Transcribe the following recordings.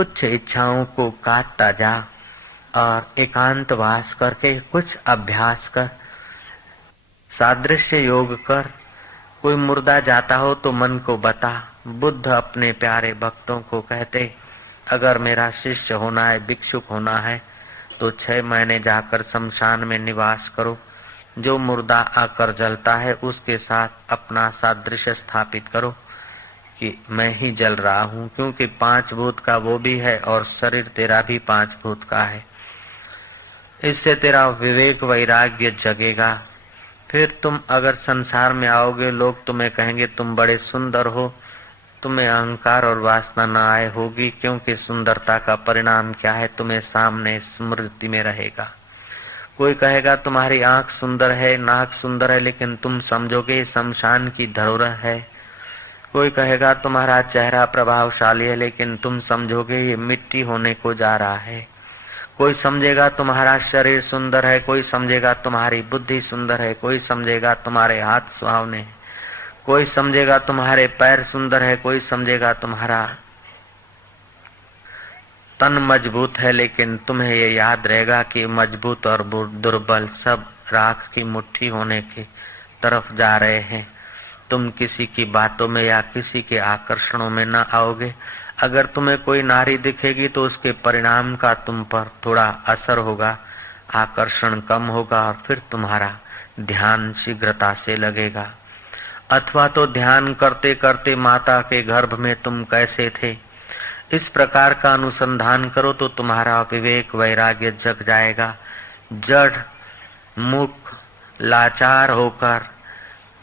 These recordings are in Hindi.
तुच्छ इच्छाओं को काटता जा और एकांतवास करके कुछ अभ्यास कर, सादृश्य योग कर। कोई मुर्दा जाता हो तो मन को बता। बुद्ध अपने प्यारे भक्तों को कहते, अगर मेरा शिष्य होना है, भिक्षुक होना है, तो 6 महीने जाकर शमशान में निवास करो। जो मुर्दा आकर जलता है उसके साथ अपना सादृश्य स्थापित करो कि मैं ही जल रहा हूँ, क्योंकि 5 भूत का वो भी है और शरीर तेरा भी 5 भूत का है। इससे तेरा विवेक वैराग्य जगेगा। फिर तुम अगर संसार में आओगे, लोग तुम्हें कहेंगे तुम बड़े सुंदर हो, तुम्हें अहंकार और वासना न आए होगी, क्योंकि सुंदरता का परिणाम क्या है तुम्हें सामने स्मृति में रहेगा। कोई कहेगा तुम्हारी आंख सुंदर है, नाक सुंदर है, लेकिन तुम समझोगे शमशान की धरोहर है। कोई कहेगा तुम्हारा चेहरा प्रभावशाली है, लेकिन तुम समझोगे ये मिट्टी होने को जा रहा है। कोई समझेगा तुम्हारा शरीर सुंदर है, कोई समझेगा तुम्हारी बुद्धि सुंदर है, कोई समझेगा तुम्हारे हाथ सुहावने हैं, कोई समझेगा तुम्हारे पैर सुंदर है, कोई समझेगा तुम्हारा तन मजबूत है। लेकिन तुम्हें ये याद रहेगा कि मजबूत और दुर्बल सब राख की मुट्ठी होने की तरफ जा रहे हैं। तुम किसी की बातों में या किसी के आकर्षणों में न आओगे। अगर तुम्हें कोई नारी दिखेगी तो उसके परिणाम का तुम पर थोड़ा असर होगा, आकर्षण कम होगा और फिर तुम्हारा ध्यान शीघ्रता से लगेगा। अथवा तो ध्यान करते करते माता के गर्भ में तुम कैसे थे, इस प्रकार का अनुसंधान करो तो तुम्हारा विवेक वैराग्य जग जाएगा। जड़ मुख लाचार होकर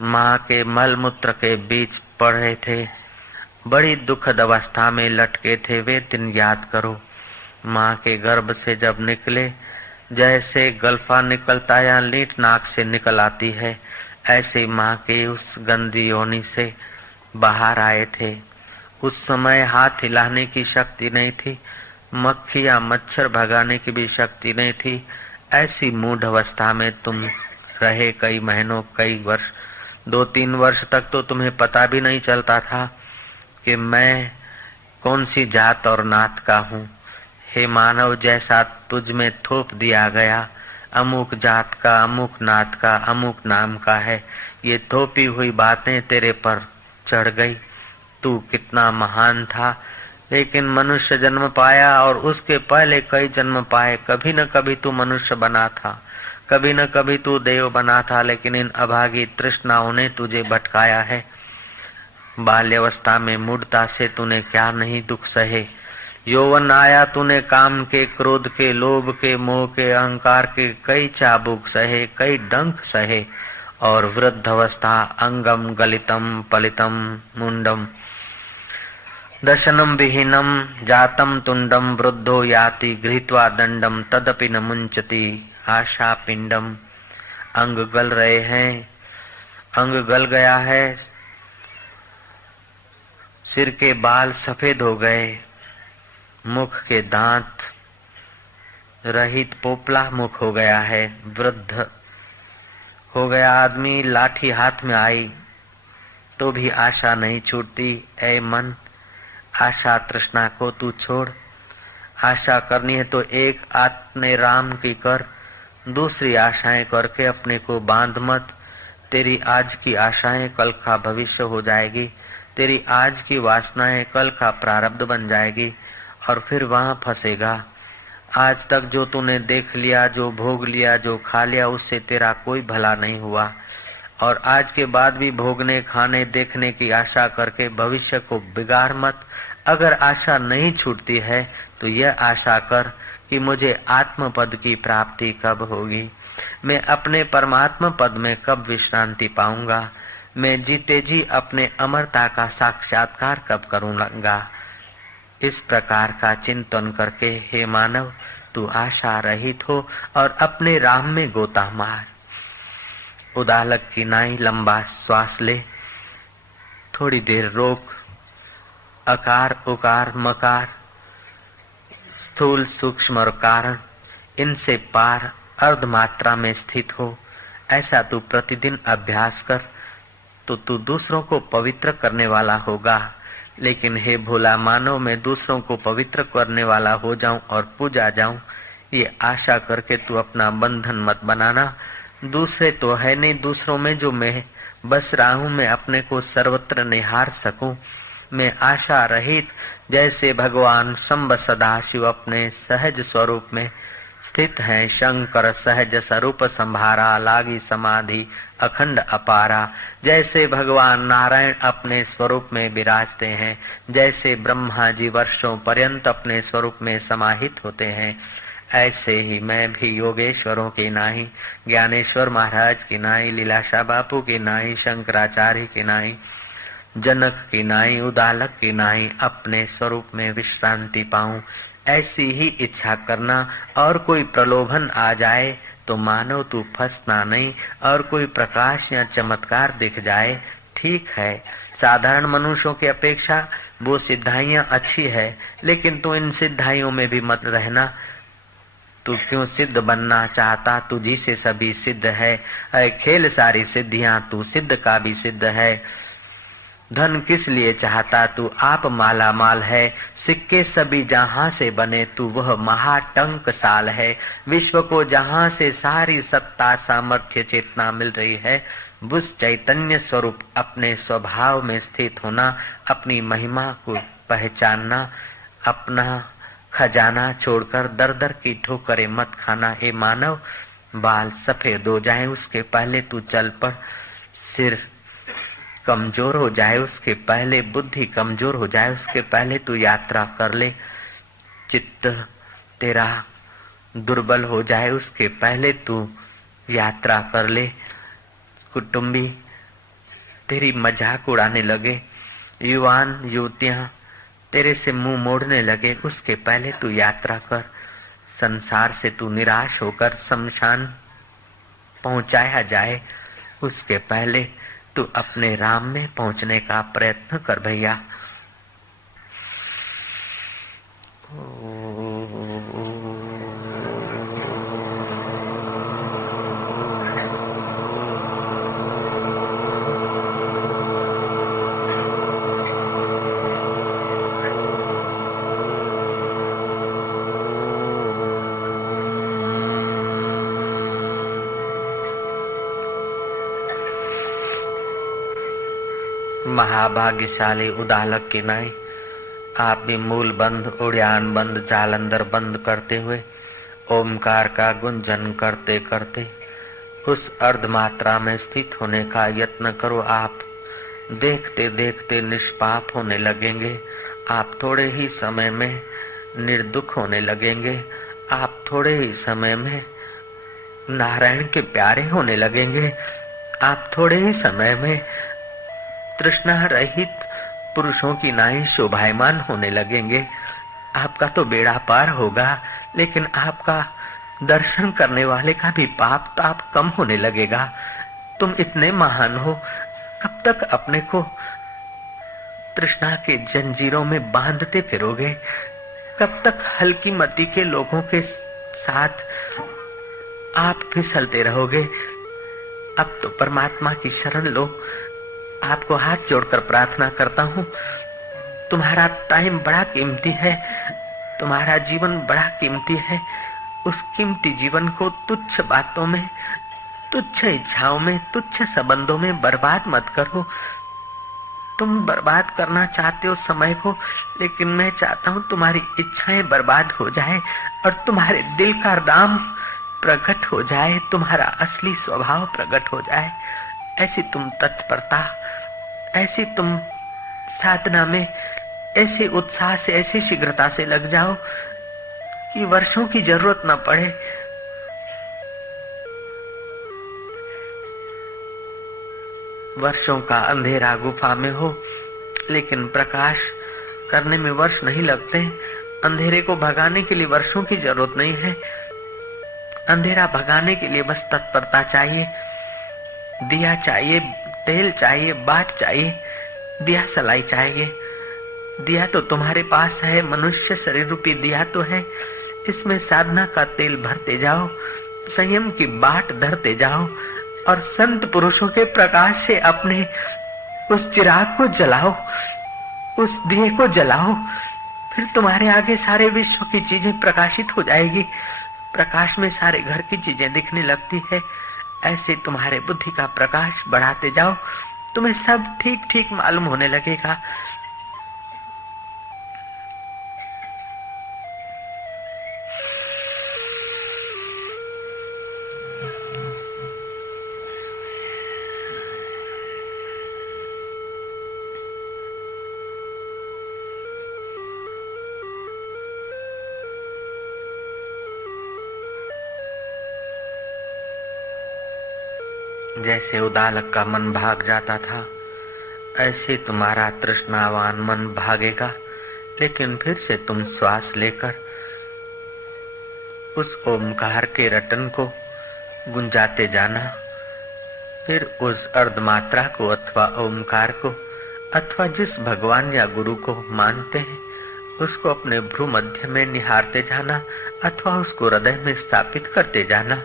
माँ के मल मूत्र के बीच पड़े थे, बड़ी दुखद अवस्था में लटके थे, वे दिन याद करो। माँ के गर्भ से जब निकले, जैसे गल्फा निकलता या लीट नाक से निकल आती है, ऐसे माँ के उस गंदी योनि से बाहर आए थे। उस समय हाथ हिलाने की शक्ति नहीं थी, मक्खी या मच्छर भगाने की भी शक्ति नहीं थी। ऐसी मूढ़ अवस्था में तुम रहे कई महीनों, कई वर्ष, 2-3 वर्ष तक तो तुम्हें पता भी नहीं चलता था कि मैं कौन सी जात और नात का हूँ। हे मानव, जैसा तुझ में थोप दिया गया, अमुक जात का, अमुक नात का, अमुक नाम का है, ये थोपी हुई बातें तेरे पर चढ़ गई। तू कितना महान था, लेकिन मनुष्य जन्म पाया और उसके पहले कई जन्म पाए, कभी न कभी तू मनुष्य बना था, कभी न कभी तू देव बना था, लेकिन इन अभागी तृष्णाओं ने तुझे भटकाया है। बाल्यावस्था में मूढ़ता से तूने क्या नहीं दुख सहे। यौवन आया, तूने काम के, क्रोध के, लोभ के, मोह के, अहंकार के कई चाबुक सहे, कई डंक सहे। और वृद्ध अवस्था, अंगम गलितम पलितम मुंडम दर्शनम विहीनम जातम तुंडम वृद्धो याति गृहीत्वा दंडम तदपि न मुंचति आशा पिंडम। अंग गल रहे हैं, अंग गल गया है, सिर के बाल सफेद हो गए, मुख के दांत रहित पोपला मुख हो गया है, वृद्ध हो गया आदमी। लाठी हाथ में आई तो भी आशा नहीं छूटती। ऐ मन, आशा तृष्णा को तू छोड़। आशा करनी है तो एक अपने राम की कर, दूसरी आशाएं करके अपने को बांध मत। तेरी आज की आशाएं कल का भविष्य हो जाएगी, तेरी आज की वासनाएं कल का प्रारब्ध बन जाएगी और फिर वहां फंसेगा। आज तक जो तूने देख लिया, जो भोग लिया, जो खा लिया, उससे तेरा कोई भला नहीं हुआ। और आज के बाद भी भोगने, खाने, देखने की आशा करके भविष्य को बिगाड़ मत। अगर आशा नहीं छूटती है तो यह आशा कर कि मुझे आत्म पद की प्राप्ति कब होगी, मैं अपने परमात्मा पद में कब विश्रांति पाऊंगा, मैं जीते जी अपने अमरता का साक्षात्कार कब करूंगा। इस प्रकार का चिंतन करके हे मानव, तू आशा रहित हो और अपने राम में गोता मार। उदालक की नाई लंबा श्वास ले, थोड़ी देर रोक, अकार उकार मकार स्थूल सूक्ष्म और कारण, इनसे पार अर्ध मात्रा में स्थित हो। ऐसा तू प्रतिदिन अभ्यास कर तो तू दूसरों को पवित्र करने वाला होगा, लेकिन हे भोला मानव, मैं दूसरों को पवित्र करने वाला हो जाऊं और पूजा जाऊं, ये आशा करके तू अपना बंधन मत बनाना। दूसरे तो है नहीं, दूसरों में जो मैं बस रहा हूं, मैं अपने को सर्वत्र निहार सकूं। मैं आशा रहित, जैसे भगवान शंभ सदाशिव अपने सहज स्वरूप में स्थित हैं, शंकर सहज स्वरूप संभारा, लागी समाधि अखंड अपारा। जैसे भगवान नारायण अपने स्वरूप में विराजते हैं, जैसे ब्रह्मा जी वर्षों पर्यंत अपने स्वरूप में समाहित होते हैं, ऐसे ही मैं भी योगेश्वरों की नाई, ज्ञानेश्वर महाराज की नाई, लीलाशाह बापू की नाई, शंकराचार्य की नाई, जनक की नाई, उदालक की नाई अपने स्वरूप में विश्रांति पाऊं, ऐसी ही इच्छा करना। और कोई प्रलोभन आ जाए तो मानो तू फंसना नहीं, और कोई प्रकाश या चमत्कार दिख जाए, ठीक है, साधारण मनुष्यों की अपेक्षा वो सिद्धाइयां अच्छी है, लेकिन तू इन सिद्धाइयों में भी मत रहना। तू क्यों सिद्ध बनना चाहता? तुझी से सभी सिद्ध है खेल सारी सिद्धियां, तू सिद्ध का भी सिद्ध है। धन किस लिए चाहता? तू आप माला माल है, सिक्के सभी जहां से बने, तू वह महाटंक साल है। विश्व को जहां से सारी सत्ता सामर्थ्य चेतना मिल रही है, उस चैतन्य स्वरूप अपने स्वभाव में स्थित होना, अपनी महिमा को पहचानना, अपना खजाना छोड़कर दर दर की ठोकरें मत खाना। हे मानव, बाल सफेद हो जाए उसके पहले तू चल पड़, सिर कमजोर हो जाए उसके पहले, बुद्धि कमजोर हो जाए उसके पहले तू यात्रा कर ले, चित्त तेरा दुर्बल हो जाए उसके पहले तू यात्रा कर ले, कुटुंबी तेरी मजाक उड़ाने लगे, युवान युवतियां तेरे से मुंह मोड़ने लगे, उसके पहले तू यात्रा कर। संसार से तू निराश होकर शमशान पहुंचाया जाए, उसके पहले तू अपने राम में पहुंचने का प्रयत्न कर भैया। महाभाग्यशाली उदालक की नाई, आप भी मूल बंद, उड़ान बंद, जालंधर बंद करते हुए ओमकार का गुंजन करते करते उस अर्ध मात्रा में स्थित होने का यत्न करो। आप देखते देखते निष्पाप होने लगेंगे, आप थोड़े ही समय में निर्दुख होने लगेंगे, आप थोड़े ही समय में नारायण के प्यारे होने लगेंगे, आप थोड़े ही समय में तृष्णा रहित पुरुषों की नाई शोभायमान होने लगेंगे। आपका तो बेड़ा पार होगा, लेकिन आपका दर्शन करने वाले का भी पाप ताप कम होने लगेगा। तुम इतने महान हो, कब तक अपने को तृष्णा के जंजीरों में बांधते फिरोगे? कब तक हल्की मति के लोगों के साथ आप फिसलते रहोगे? अब तो परमात्मा की शरण लो। आपको हाथ जोड़कर प्रार्थना करता हूँ, तुम्हारा टाइम बड़ा कीमती है, तुम्हारा जीवन बड़ा कीमती है। उस कीमती जीवन को तुच्छ बातों में, तुच्छ इच्छाओं में, तुच्छ संबंधों में बर्बाद मत करो। तुम बर्बाद करना चाहते हो समय को, लेकिन मैं चाहता हूँ तुम्हारी इच्छाएं बर्बाद हो जाए और तुम्हारे दिल का राम प्रकट हो जाए, तुम्हारा असली स्वभाव प्रकट हो जाए। ऐसी तुम तत्परता, ऐसी तुम साधना में ऐसे उत्साह से, ऐसी शीघ्रता से लग जाओ कि वर्षों की जरूरत न पड़े। वर्षों का अंधेरा गुफा में हो, लेकिन प्रकाश करने में वर्ष नहीं लगते। अंधेरे को भगाने के लिए वर्षों की जरूरत नहीं है, अंधेरा भगाने के लिए बस तत्परता चाहिए। दिया चाहिए, तेल चाहिए, बाट चाहिए, दिया सलाई चाहिए। दिया तो तुम्हारे पास है, मनुष्य शरीर रूपी दिया तो है, इसमें साधना का तेल भरते जाओ, संयम की बाट धरते जाओ और संत पुरुषों के प्रकाश से अपने उस चिराग को जलाओ। उस दिए को जलाओ, फिर तुम्हारे आगे सारे विश्व की चीजें प्रकाशित हो जाएगी। प्रकाश में सारे घर की चीजें दिखने लगती है। ऐसे तुम्हारे बुद्धि का प्रकाश बढ़ाते जाओ, तुम्हें सब ठीक ठीक मालूम होने लगेगा। जैसे उदालक का मन भाग जाता था, ऐसे तुम्हारा तृष्णावान मन भागेगा, लेकिन फिर से तुम श्वास लेकर उस ओमकार के रटन को गुंजाते जाना। फिर उस अर्धमात्रा को अथवा ओमकार को अथवा जिस भगवान या गुरु को मानते हैं उसको अपने भ्रू मध्य में निहारते जाना अथवा उसको हृदय में स्थापित करते जाना।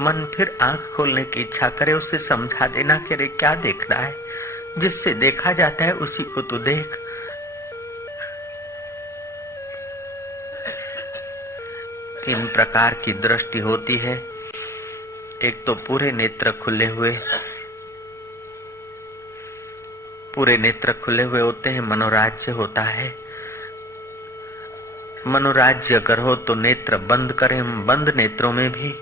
मन फिर आंख खोलने की इच्छा करे, उसे समझा देना कि रे क्या देखना है, जिससे देखा जाता है उसी को तू देख। तीन प्रकार की दृष्टि होती है। एक तो पूरे नेत्र खुले हुए होते हैं, मनोराज्य होता है। मनोराज्य अगर हो तो नेत्र बंद करें, बंद नेत्रों में भी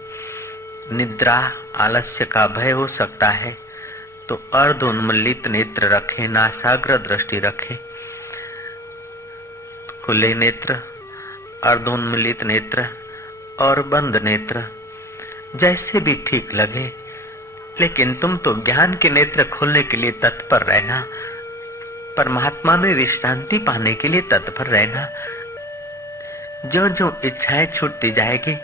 निद्रा आलस्य का भय हो सकता है, तो अर्धोन्मीलित नेत्र रखें, नासाग्र दृष्टि रखें। खुले नेत्र, अर्धोन्मीलित नेत्र और बंद नेत्र जैसे भी ठीक लगे, लेकिन तुम तो ज्ञान के नेत्र खोलने के लिए तत्पर रहना, परमात्मा में विश्रांति पाने के लिए तत्पर रहना। जो जो इच्छाएं छूटती जाएगी,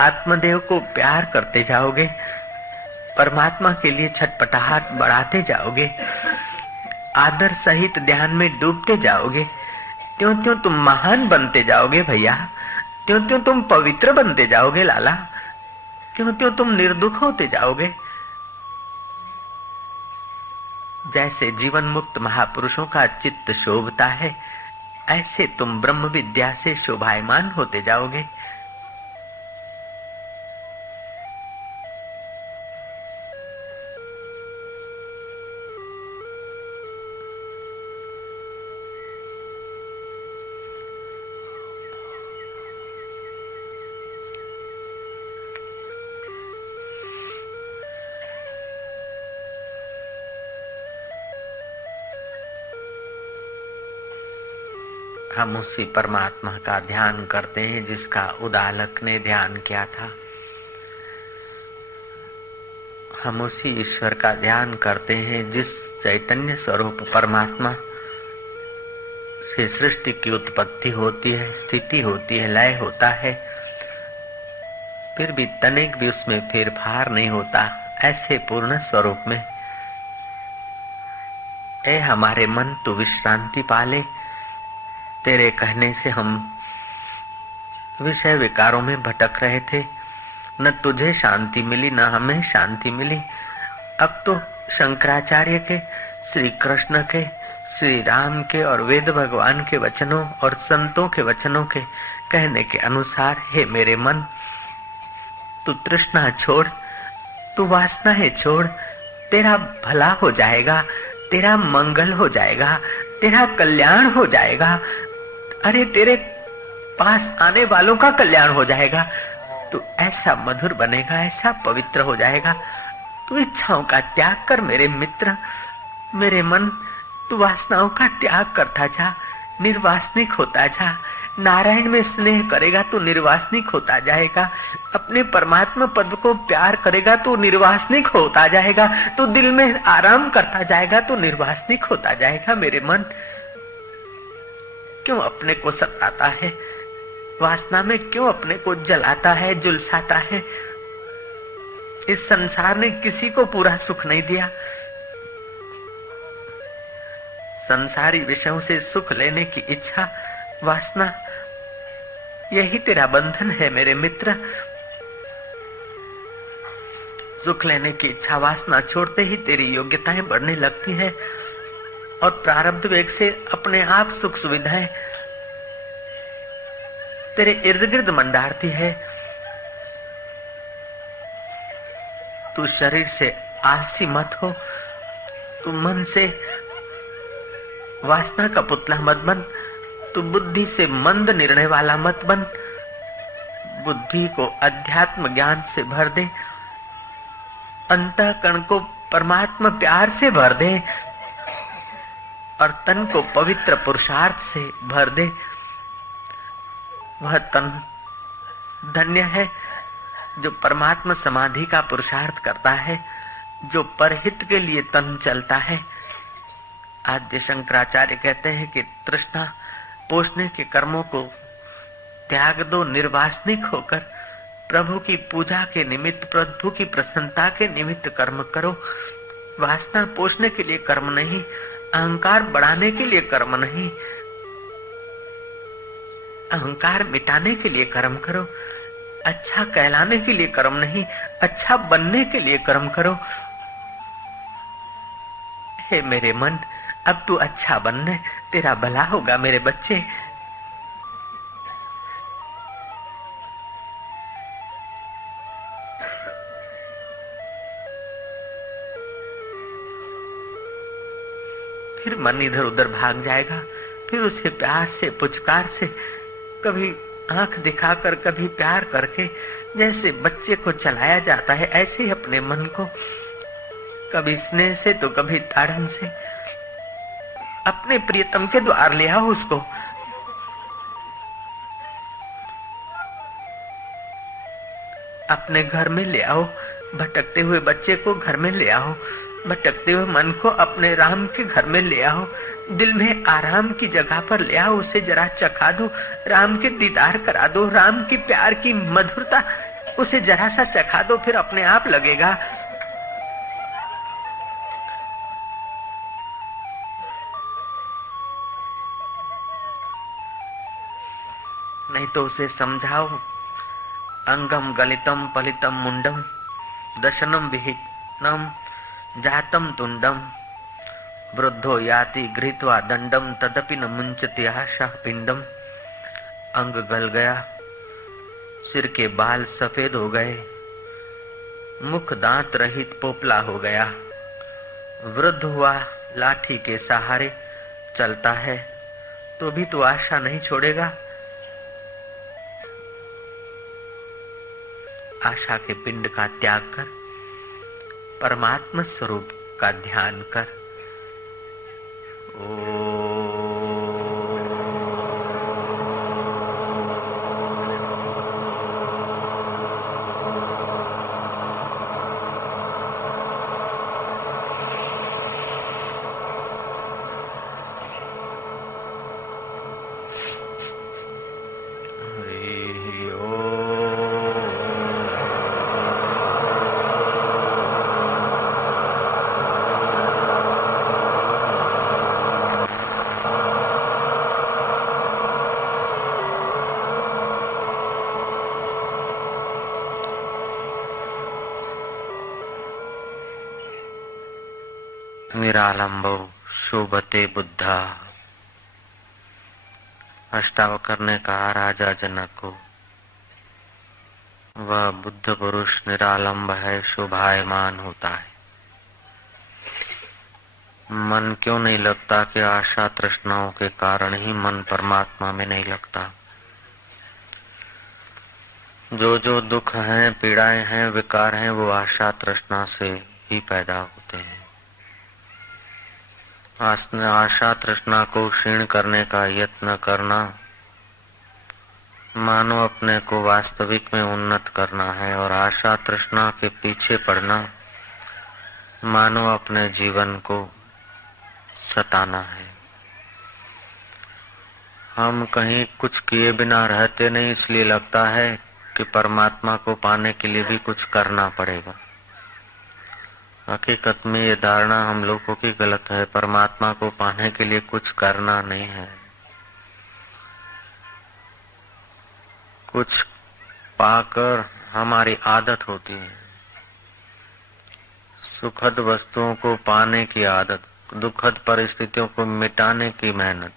आत्मदेव को प्यार करते जाओगे, परमात्मा के लिए छटपटाहट बढ़ाते जाओगे, आदर सहित ध्यान में डूबते जाओगे, त्यों त्यों तुम महान बनते जाओगे भैया, त्यों त्यों तुम पवित्र बनते जाओगे लाला, त्यों त्यों तुम निर्दुख होते जाओगे। जैसे जीवन मुक्त महापुरुषों का चित्त शोभता है, ऐसे तुम ब्रह्म विद्या से शोभायमान होते जाओगे। हम उसी परमात्मा का ध्यान करते हैं जिसका उदालक ने ध्यान किया था। हम उसी ईश्वर का ध्यान करते हैं जिस चैतन्य स्वरूप परमात्मा से सृष्टि की उत्पत्ति होती है, स्थिति होती है, लय होता है, फिर भी तनिक भी उसमें फेरफार नहीं होता। ऐसे पूर्ण स्वरूप में ए हमारे मन तू विश्रांति पाले। तेरे कहने से हम विषय विकारों में भटक रहे थे, न तुझे शांति मिली न हमें शांति मिली। अब तो शंकराचार्य के, श्री कृष्ण के, श्री राम के और वेद भगवान के वचनों और संतों के वचनों के कहने के अनुसार हे मेरे मन, तू तृष्णा छोड़, तू वासनाएं छोड़, तेरा भला हो जाएगा, तेरा मंगल हो जाएगा, तेरा कल्याण हो जाएगा। अरे तेरे पास आने वालों का कल्याण हो जाएगा। तू ऐसा मधुर बनेगा, ऐसा पवित्र हो जाएगा। तू इच्छाओं का त्याग कर मेरे मित्र, मेरे मन, तू वासनाओं का त्याग करता जा, निर्वासनिक होता जा। नारायण में स्नेह करेगा तो निर्वासनिक होता जाएगा। अपने परमात्मा पद को प्यार करेगा तो निर्वासनिक होता जाएगा। तो दिल में आराम करता जाएगा तो निर्वासनिक होता जाएगा। मेरे मन क्यों अपने को सताता है, वासना में क्यों अपने को जलाता है, झुलसाता है। इस संसार ने किसी को पूरा सुख नहीं दिया। संसारी विषयों से सुख लेने की इच्छा, वासना, यही तेरा बंधन है मेरे मित्र। सुख लेने की इच्छा वासना छोड़ते ही तेरी योग्यताएं बढ़ने लगती है। और प्रारब्ध वेग से अपने आप सुख सुविधाएं तेरे इर्द गिर्द मंडारती है। तू शरीर से आलसी मत हो, तू मन से वासना का पुतला मत बन, तू बुद्धि से मंद निर्णय वाला मत बन। बुद्धि को अध्यात्म ज्ञान से भर दे, अंतःकरण को परमात्मा प्यार से भर दे और तन को पवित्र पुरुषार्थ से भर दे। वह तन धन्य है जो परमात्मा समाधि का पुरुषार्थ करता है, जो परहित के लिए तन चलता है। आद्य शंकराचार्य कहते हैं कि तृष्णा पोषने के कर्मों को त्याग दो, निर्वासनिक होकर प्रभु की पूजा के निमित्त, प्रभु की प्रसन्नता के निमित्त कर्म करो। वासना पोषने के लिए कर्म नहीं, अहंकार बढ़ाने के लिए कर्म नहीं, अहंकार मिटाने के लिए कर्म करो। अच्छा कहलाने के लिए कर्म नहीं, अच्छा बनने के लिए कर्म करो। हे मेरे मन, अब तू अच्छा बनने, तेरा भला होगा मेरे बच्चे। फिर मन इधर उधर भाग जाएगा, फिर उसे प्यार से, पुचकार से, कभी आंख दिखाकर, कभी प्यार करके, जैसे बच्चे को चलाया जाता है, ऐसे ही अपने मन को कभी स्नेह से तो कभी ताड़न से अपने प्रियतम के द्वार ले आओ। उसको अपने घर में ले आओ। भटकते हुए बच्चे को घर में ले आओ, भटकते हुए मन को अपने राम के घर में ले आओ। दिल में आराम की जगह पर ले आओ, उसे जरा चखा दो, राम के दीदार करा दो, राम की प्यार की मधुरता उसे जरा सा चखा दो, फिर अपने आप लगेगा नहीं तो उसे समझाओ। अंगम गलितम पलितम मुंडम दशनम विहितम जातम तुंडम वृद्धो याति गृहीत्वा दंडम तदपि न मुंचति आशा पिंडम। अंग गल गया, सिर के बाल सफेद हो गए, मुख दांत रहित पोपला हो गया, वृद्ध हुआ, लाठी के सहारे चलता है, तो भी तो आशा नहीं छोड़ेगा। आशा के पिंड का त्याग कर परमात्मा स्वरूप का ध्यान कर। निरालंबो शोभते बुद्धा। अष्टावक्र ने कहा राजा जनक को, वह बुद्ध पुरुष निरालंब है, शोभायमान होता है। मन क्यों नहीं लगता कि आशा तृष्णाओं के कारण ही मन परमात्मा में नहीं लगता। जो जो दुख हैं, पीड़ाएं हैं, विकार हैं, वो आशा तृष्णा से ही पैदा होते हैं। आशा तृष्णा को क्षीण करने का यत्न करना मानो अपने को वास्तविक में उन्नत करना है, और आशा तृष्णा के पीछे पड़ना मानो अपने जीवन को सताना है। हम कहीं कुछ किए बिना रहते नहीं, इसलिए लगता है कि परमात्मा को पाने के लिए भी कुछ करना पड़ेगा। हकीकत में ये धारणा हम लोगों की गलत है। परमात्मा को पाने के लिए कुछ करना नहीं है। कुछ पाकर हमारी आदत होती है, सुखद वस्तुओं को पाने की आदत दुखद परिस्थितियों को मिटाने की मेहनत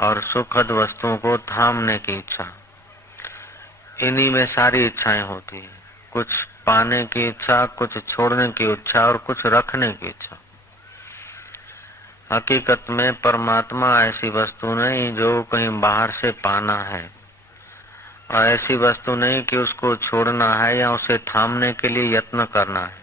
और सुखद वस्तुओं को थामने की इच्छा, इन्हीं में सारी इच्छाएं होती है। कुछ पाने की इच्छा, कुछ छोड़ने की इच्छा और कुछ रखने की इच्छा। हकीकत में परमात्मा ऐसी वस्तु नहीं जो कहीं बाहर से पाना है, और ऐसी वस्तु नहीं कि उसको छोड़ना है या उसे थामने के लिए यत्न करना है।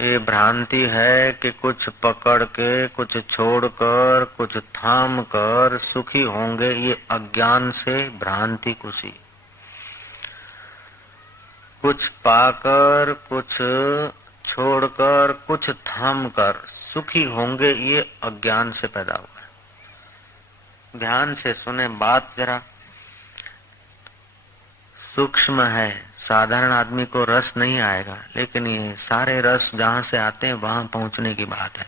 ये भ्रांति है कि कुछ पकड़ के, कुछ छोड़कर, कुछ थाम कर सुखी होंगे। ये अज्ञान से भ्रांति कुशी। कुछ पाकर, कुछ छोड़कर, कुछ थाम कर सुखी होंगे, ये अज्ञान से पैदा हुआ है। ध्यान से सुने, बात जरा सूक्ष्म है, साधारण आदमी को रस नहीं आएगा, लेकिन ये सारे रस जहां से आते हैं वहां पहुंचने की बात है।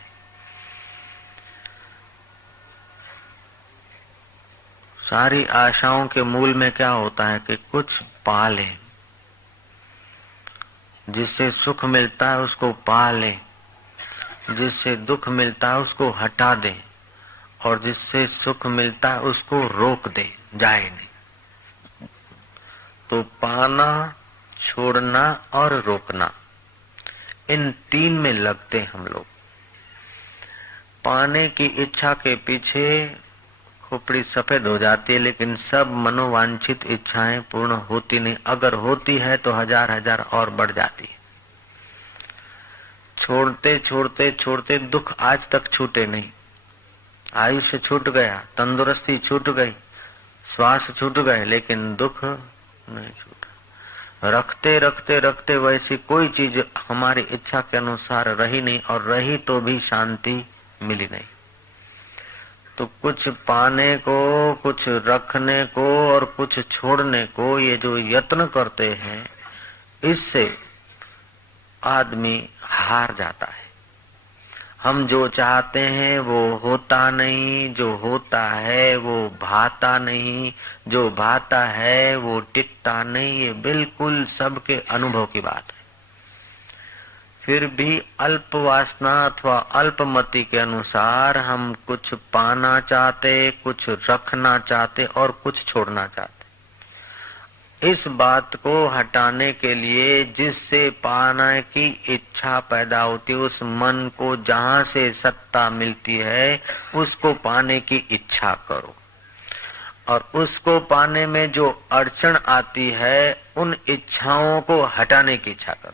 सारी आशाओं के मूल में क्या होता है कि कुछ पा ले, जिससे सुख मिलता है उसको पा ले, जिससे दुख मिलता है उसको हटा दे, और जिससे सुख मिलता है उसको रोक दे, जाए नहीं। तो पाना, छोड़ना और रोकना, इन तीन में लगते हम लोग। पाने की इच्छा के पीछे खोपड़ी सफेद हो जाती है, लेकिन सब मनोवांछित इच्छाएं पूर्ण होती नहीं। अगर होती है तो हजार हजार और बढ़ जाती है। छोड़ते छोड़ते छोड़ते दुख आज तक छूटे नहीं। आयुष्य छूट गया, तंदुरुस्ती छूट गई, श्वास छूट गए, लेकिन दुख नहीं छूटा। रखते रखते रखते वैसी कोई चीज हमारी इच्छा के अनुसार रही नहीं, और रही तो भी शांति मिली नहीं। तो कुछ पाने को, कुछ रखने को और कुछ छोड़ने को, ये जो यत्न करते हैं, इससे आदमी हार जाता है। हम जो चाहते हैं वो होता नहीं, जो होता है वो भाता नहीं, जो भाता है वो टिकता नहीं। ये बिल्कुल सबके अनुभव की बात है। फिर भी अल्प वासना अथवा अल्पमति के अनुसार हम कुछ पाना चाहते, कुछ रखना चाहते और कुछ छोड़ना चाहते। इस बात को हटाने के लिए जिससे पाने की इच्छा पैदा होती है, उस मन को जहां से सत्ता मिलती है उसको पाने की इच्छा करो, और उसको पाने में जो अड़चन आती है उन इच्छाओं को हटाने की इच्छा करो।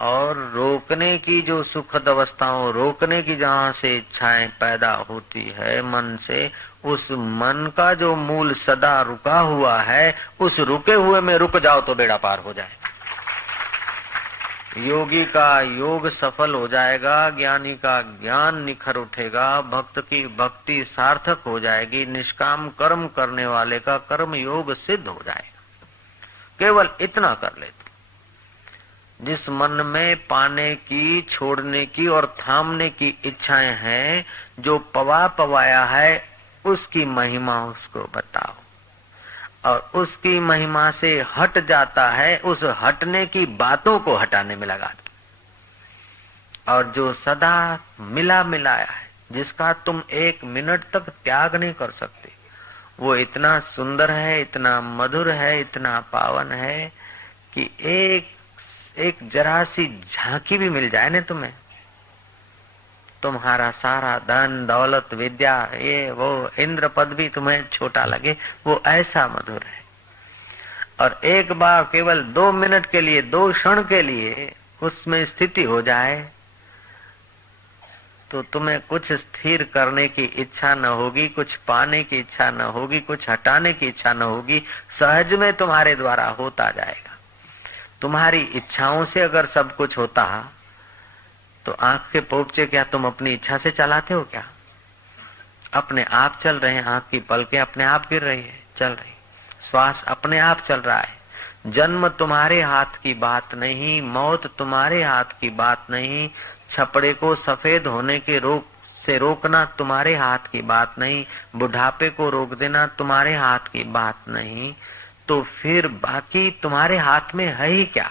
और रोकने की जो सुखद अवस्थाओं, रोकने की जहां से इच्छाएं पैदा होती है मन से, उस मन का जो मूल सदा रुका हुआ है, उस रुके हुए में रुक जाओ तो बेड़ा पार हो जाए। योगी का योग सफल हो जाएगा, ज्ञानी का ज्ञान निखर उठेगा, भक्त की भक्ति सार्थक हो जाएगी, निष्काम कर्म करने वाले का कर्म योग सिद्ध हो जाएगा। केवल इतना कर ले। जिस मन में पाने की, छोड़ने की और थामने की इच्छाएं हैं, जो पवा पवाया है, उसकी महिमा उसको बताओ, और उसकी महिमा से हट जाता है, उस हटने की बातों को हटाने में लगा दो। और जो सदा मिला मिलाया है, जिसका तुम एक मिनट तक त्याग नहीं कर सकते, वो इतना सुंदर है, इतना मधुर है, इतना पावन है कि एक जरा सी झांकी भी मिल जाए ना तुम्हें, तुम्हारा सारा धन दौलत विद्या ये वो इंद्र पद भी तुम्हें छोटा लगे, वो ऐसा मधुर है। और एक बार केवल 2 मिनट के लिए, 2 क्षण के लिए उसमें स्थिति हो जाए तो तुम्हें कुछ स्थिर करने की इच्छा न होगी, कुछ पाने की इच्छा न होगी, कुछ हटाने की इच्छा न होगी। सहज में तुम्हारे द्वारा होता जाएगा। तुम्हारी इच्छाओं से अगर सब कुछ होता तो आंख के पोपचे क्या तुम अपनी इच्छा से चलाते हो क्या? अपने आप चल रहे हैं, आंख की पलकें अपने आप गिर रही है, चल रही, श्वास अपने आप चल रहा है। जन्म तुम्हारे हाथ की बात नहीं, मौत तुम्हारे हाथ की बात नहीं, छपड़े को सफेद होने के से रोकना तुम्हारे हाथ की बात नहीं, बुढ़ापे को रोक देना तुम्हारे हाथ की बात नहीं। तो फिर बाकी तुम्हारे हाथ में है ही क्या?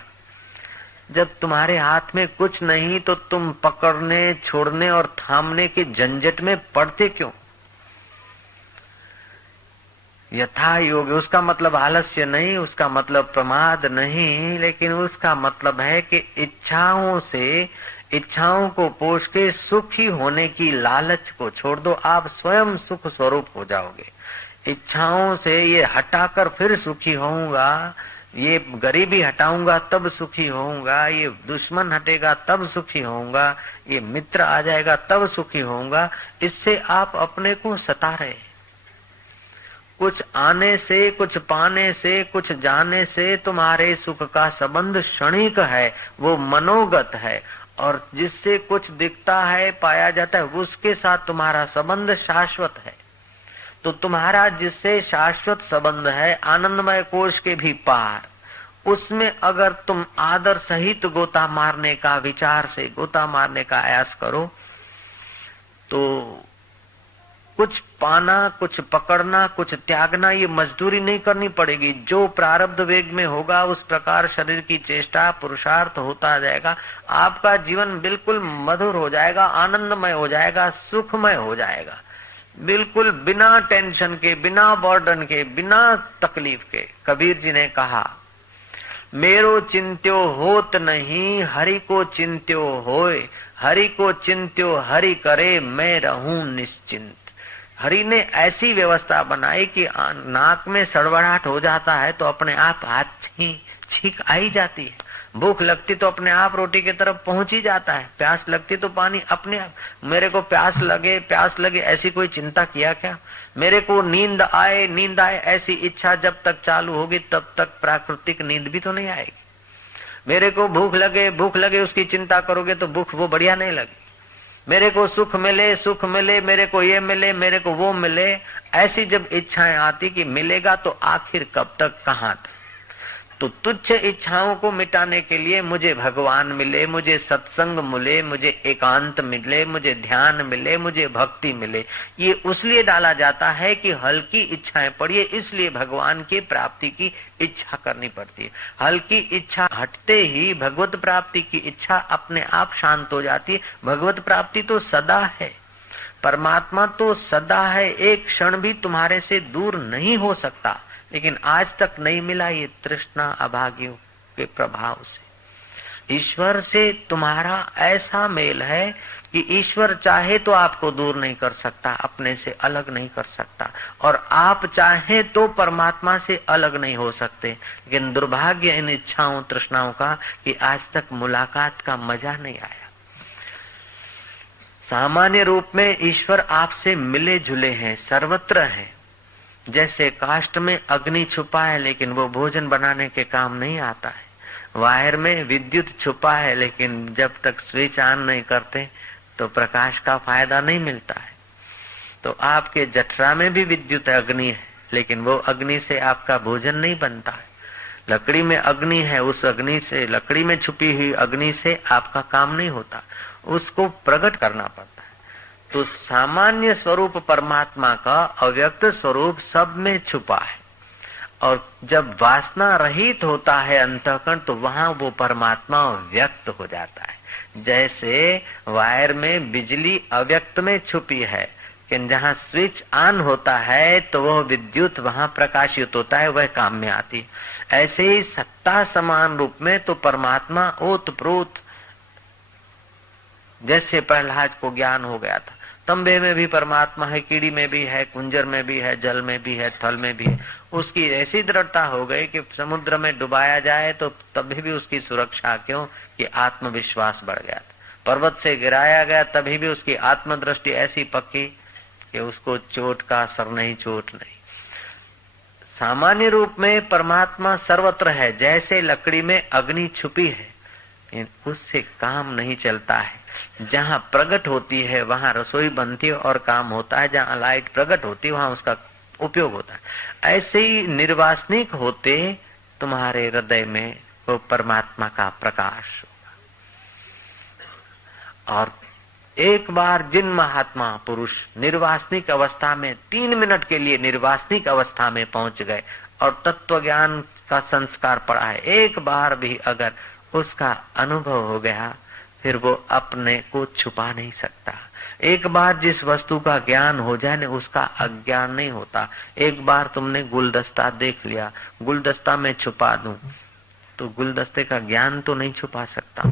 जब तुम्हारे हाथ में कुछ नहीं तो तुम पकड़ने, छोड़ने और थामने के झंझट में पड़ते क्यों? यथा योग, उसका मतलब आलस्य नहीं, उसका मतलब प्रमाद नहीं, लेकिन उसका मतलब है कि इच्छाओं को पोष के सुखी होने की लालच को छोड़ दो, आप स्वयं सुख स्वरूप हो जाओगे। इच्छाओं से ये हटाकर फिर सुखी होऊंगा, ये गरीबी हटाऊंगा तब सुखी होऊंगा, ये दुश्मन हटेगा तब सुखी होऊंगा, ये मित्र आ जाएगा तब सुखी होऊंगा, इससे आप अपने को सता रहे। कुछ आने से, कुछ पाने से, कुछ जाने से तुम्हारे सुख का संबंध क्षणिक है, वो मनोगत है। और जिससे कुछ दिखता है, पाया जाता है, उसके साथ तुम्हारा संबंध शाश्वत है। तो तुम्हारा जिससे शाश्वत संबंध है, आनंदमय कोश के भी पार, उसमें अगर तुम आदर सहित गोता मारने का विचार से गोता मारने का आयास करो तो कुछ पाना, कुछ पकड़ना, कुछ त्यागना, ये मजदूरी नहीं करनी पड़ेगी। जो प्रारब्ध वेग में होगा उस प्रकार शरीर की चेष्टा, पुरुषार्थ होता जाएगा। आपका जीवन बिल्कुल मधुर हो जाएगा, आनंदमय हो जाएगा, सुखमय हो जाएगा, बिल्कुल बिना टेंशन के, बिना बर्डन के, बिना तकलीफ के। कबीर जी ने कहा, मेरो चिंत्यो होत नहीं, हरि को चिंत्यो होय, हरि को चिंत्यो हरि करे, मैं रहूं निश्चिंत। हरि ने ऐसी व्यवस्था बनाई कि नाक में सड़बड़ाहट हो जाता है तो अपने आप हाथ छींक आई जाती है। भूख लगती तो अपने आप रोटी की तरफ पहुंच ही जाता है। प्यास लगती तो पानी अपने आप। मेरे को प्यास लगे ऐसी कोई चिंता किया क्या? मेरे को नींद आए ऐसी इच्छा जब तक चालू होगी तब तक प्राकृतिक नींद भी तो नहीं आएगी। मेरे को भूख लगे उसकी चिंता करोगे तो भूख वो बढ़िया नहीं लगी। मेरे को सुख मिले, मेरे को ये मिले, मेरे को वो मिले, ऐसी जब इच्छाएं आती कि मिलेगा तो आखिर कब तक, कहां तक। तो तुच्छ इच्छाओं को मिटाने के लिए मुझे भगवान मिले, मुझे सत्संग मिले, मुझे एकांत मिले, मुझे ध्यान मिले, मुझे भक्ति मिले, ये उसलिए डाला जाता है कि हल्की इच्छाएं पड़िए, इसलिए भगवान की प्राप्ति की इच्छा करनी पड़ती है। हल्की इच्छा हटते ही भगवत प्राप्ति की इच्छा अपने आप शांत हो जाती है। भगवत प्राप्ति तो सदा है, परमात्मा तो सदा है, एक क्षण भी तुम्हारे से दूर नहीं हो सकता, लेकिन आज तक नहीं मिला ये तृष्णा अभागियों के प्रभाव से। ईश्वर से तुम्हारा ऐसा मेल है कि ईश्वर चाहे तो आपको दूर नहीं कर सकता, अपने से अलग नहीं कर सकता, और आप चाहे तो परमात्मा से अलग नहीं हो सकते। लेकिन दुर्भाग्य इन इच्छाओं, तृष्णाओं का कि आज तक मुलाकात का मजा नहीं आया। सामान्य रूप में ईश्वर आपसे मिले जुले हैं, सर्वत्र है। जैसे काष्ठ में अग्नि छुपा है लेकिन वो भोजन बनाने के काम नहीं आता है, वायर में विद्युत छुपा है लेकिन जब तक स्विच ऑन नहीं करते तो प्रकाश का फायदा नहीं मिलता है। तो आपके जठरा में भी विद्युत अग्नि है लेकिन वो अग्नि से आपका भोजन नहीं बनता है। लकड़ी में अग्नि है, उस अग्नि से, लकड़ी में छुपी हुई अग्नि से आपका काम नहीं होता, उसको प्रकट करना पड़ता है। तो सामान्य स्वरूप परमात्मा का अव्यक्त स्वरूप सब में छुपा है, और जब वासना रहित होता है अंतःकरण तो वहां वो परमात्मा व्यक्त हो जाता है। जैसे वायर में बिजली अव्यक्त में छुपी है, लेकिन जहां स्विच ऑन होता है तो वह विद्युत वहां प्रकाशित होता है, वह काम में आती है। ऐसे ही सत्ता समान रूप में तो परमात्मा ओतप्रोत, जैसे प्रहलाद को ज्ञान हो गया था, तंबे में भी परमात्मा है, कीड़ी में भी है, कुंजर में भी है, जल में भी है, थल में भी है। उसकी ऐसी दृढ़ता हो गई कि समुद्र में डुबाया जाए तो तभी भी उसकी सुरक्षा, क्यों कि आत्मविश्वास बढ़ गया था। पर्वत से गिराया गया तभी भी उसकी आत्मदृष्टि ऐसी पक्की कि उसको चोट का असर नहीं, चोट नहीं। सामान्य रूप में परमात्मा सर्वत्र है, जैसे लकड़ी में अग्नि छुपी है, उससे काम नहीं चलता है। जहाँ प्रकट होती है वहाँ रसोई बनती है और काम होता है, जहाँ लाइट प्रकट होती है वहाँ उसका उपयोग होता है। ऐसे ही निर्वासनिक होते तुम्हारे हृदय में वो परमात्मा का प्रकाश होगा। और एक बार जिन महात्मा पुरुष निर्वासनिक अवस्था में 3 मिनट के लिए निर्वासनिक अवस्था में पहुंच गए और तत्व ज्ञान का संस्कार पड़ा है, एक बार भी अगर उसका अनुभव हो गया, फिर वो अपने को छुपा नहीं सकता। एक बार जिस वस्तु का ज्ञान हो जाए ना, उसका अज्ञान नहीं होता। एक बार तुमने गुलदस्ता देख लिया, गुलदस्ता मैं छुपा दूं तो गुलदस्ते का ज्ञान तो नहीं छुपा सकता।